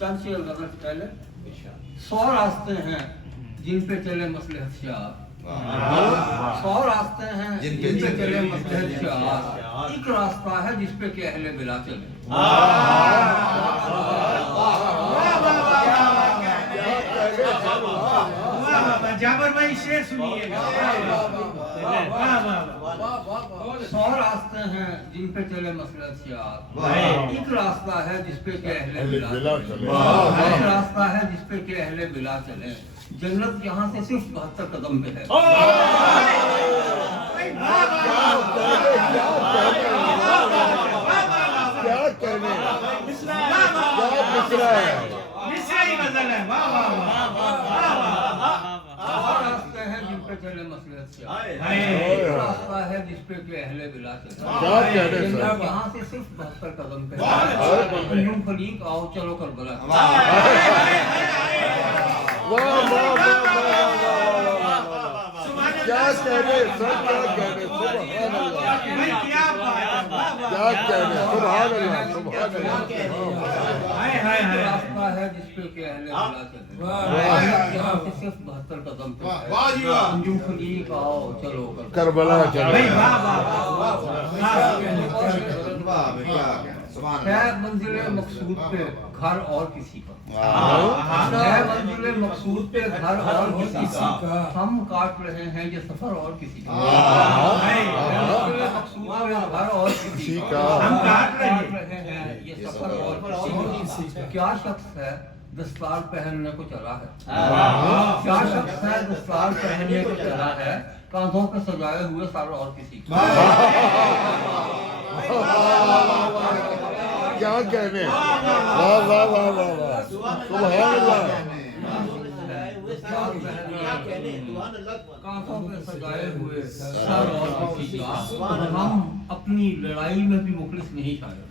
चंद शेर गज़ल से पहले 100 रास्ते हैं जिन पे चले मसलहत शाह, 100 रास्ते हैं जिन पे चले मसलहत शाह, एक रास्ता है जिस पे कि अहले बिला चले। जाबर भाई शेर सुनिए। 100 रास्ते हैं जिन पे चले मसलहत शाह, एक रास्ता है जिस पे कि अहले बिला चले, एक रास्ता है जिस पे कि अहले बिला चले। जन्नत यहाँ से सिर्फ 72 कदम पे है। क्या कहने रास्ते हैं जिन पे चले मसलहत शाह, रास्ता है जिस पे कि अहले बिला चले। जन्नत यहाँ से सिर्फ 72 कदम पे है। अंजुम फरीक आओ चलो करबला। क्या कहने सर, क्या कहने, सुभान अल्लाह, क्या कहने, सुभान अल्लाह, सुभान अल्लाह। रास्ता है जिस पे कि अहले बिला चले, यहाँ से सिर्फ 72 कदम पे है। अंजुम फरीक आओ चलो करबला चलो। है मंजिले मकसूद पे घर और किसी का, है मंजिले मकसूद पे घर और किसी का, हम काट रहे हैं ये सफर और किसी का। मंजिले मकसूद पे घर और किसी का, हम काट रहे हैं ये सफर और किसी का। क्या शख्स है दस्तार पहनने को चला है, क्या शख्स है दस्तार पहनने को चला है, कांधों पे सजाए हुए सर और किसी का। क्या कहने, वाह वाह वाह वाह वाह, सुभान अल्लाह। कांधों पे सजाए हुए सर और किसी का, हम अपनी लड़ाई में भी मुखलिस नहीं शायद,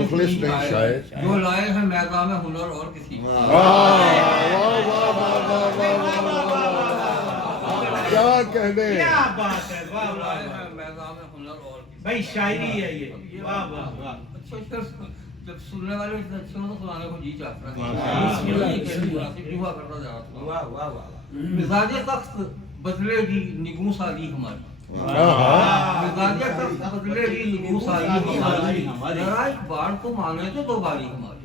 मुखलिस नहीं शायद, जो लाए हैं मैदान में हुनर और किसी का। क्या कहने, क्या बात है, वाह वाह लाए हैं मैदान में हुनर और किसी भाई, शायरी है ये, वाह वाह वाह। अच्छा जब सुनने वाले अच्छे हो तो सुनाने को जी चाहता है। मिजाजे सख्त बदलेगी निगू साली हमारी, मिजाजे सख्त बदलेगी निगू साली हमारी, जरा एक बार तो माने तो 2 बारी हमारी।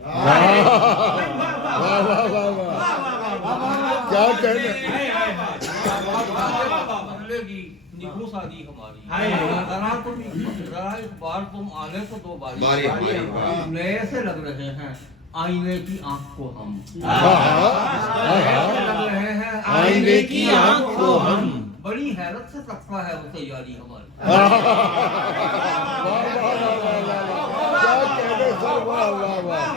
क्या कहने, बदलेगी निगू साली हमारी, जरा एक बार तुम आने तो 2 बारी। नए से लग रहे हैं आईने की आंख को हम, लग रहे हैं आईने की आंख को हम, बड़ी हैरत से तकता है वो तैयारी हमारी। क्या कहने सर, वाह वाह वाह,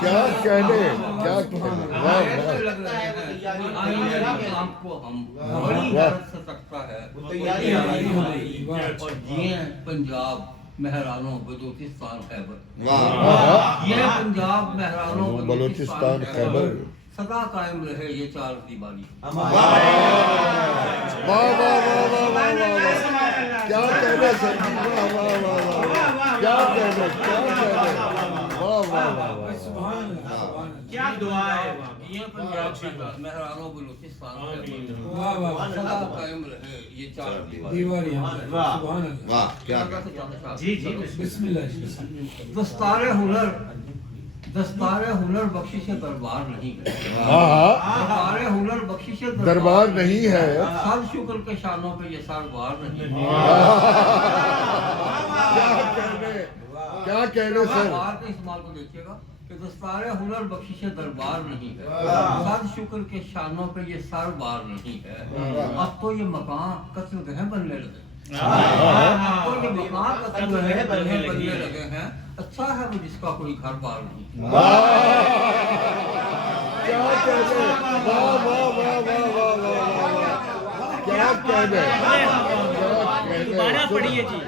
क्या कहने, क्या कहने, वाह वाह। लग रहे हैं आईने की आंख को हम, बड़ी हैरत से तकता है वो तैयारी हमारी। और ये पंजाब महरानों बलूचिस्तान खैबर, ये पंजाब महरानों बलूचिस्तान खैबर, सदा कायम रहे ये 4 दीवारी। वाह वाह वाह वाह वाह वाह, क्या कहने सर, वाह वाह वाह वाह, क्या कहने, क्या कहने, वाह वाह वाह वाह, क्या दुआ है, ये पंजाब महरानों बलूचिस्तान सदा कायम रहे ये 4 दीवारी। वाह क्या जी जी दस्तारे हुनर बख्शिश दरबार नहीं है, दस्तारे हुनर बख्शिश दरबार नहीं है, सर शुक्र के शानों पे ये सरबार नहीं है। क्या कहने सर, बात के इस्तेमाल को देखिएगा कि दस्तारे हुनर बख्शिश दरबार नहीं है, सर शुक्र के शानों पे ये सरबार नहीं है। अब तो ये मकान कत्ल गह बनने लगे, तो ये मकान कत्ल गह बनने लगे हैं। अच्छा है वो जिसका कोई घर बार नहीं। क्या कहने, वाह वाह वाह वाह वाह वाह, क्या कहने, दोबारा पढ़िए जी।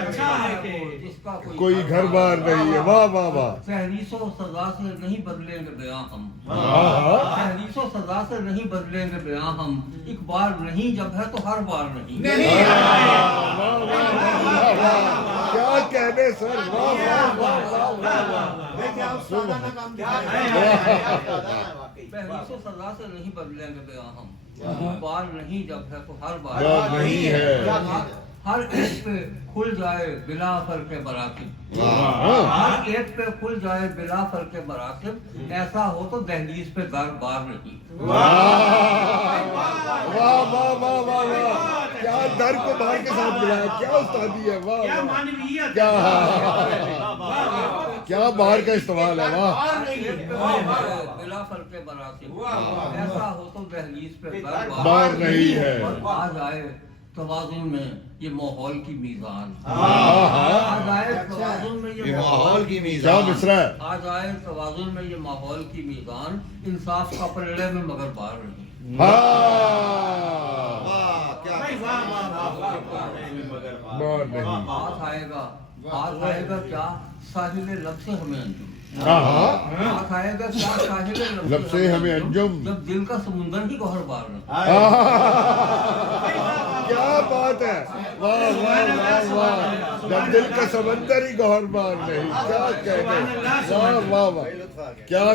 अच्छा है कि जिसका कोई घर बार नहीं है, वाह वाह वाह। तहरीसों सजा से नहीं बदलेंगे बयां हम, तहरीसों सजा से नहीं बदलेंगे बयां हम, एक बार नहीं जब है तो हर बार नहीं। سر واہ واہ واہ واہ واہ بحث و سزا سے نہیں بدلیں گے بے ہم بار نہیں جب ہے تو ہر بار نہیں ہے ہر ایک پہ کھل جائے بلا فرق براکب ہر ایک پہ کھل جائے بلا فرق براکب ایسا ہو تو دہلیز پہ در بار نہیں واہ واہ واہ واہ واہ کیا در کو باہر کے ساتھ ملایا کیا استادی ہے واہ کیا واہ معنویت کیا کیا باہر کا استعمال ہے واہ بلا فرق براکب ایسا ہو تو دہلیز پہ در بار نہیں ہے آ جائے توازن میں یہ ماحول کی میزان آ ہاں جائے توازن میں یہ ماحول کی کیا میزان مصرع ہے آ جائے توازن میں یہ ماحول کی میزان انصاف کا پلڑے میں مگر بار نہیں ہاں واہ کیا بھائی واہ واہ واہ واہ بار نہیں ہاتھ آئے گا کیا ساحل لب سے ہمیں انجم ہاں ہاں ہاتھ آئے گا کیا ساحل لب سے ہمیں انجم جب دل کا سمندر ہی گوہر بار نہیں کیا بات ہے واہ واہ واہ واہ جب دل کا سمندر ہی گوہر بار نہیں کیا کہنے واہ واہ واہ کیا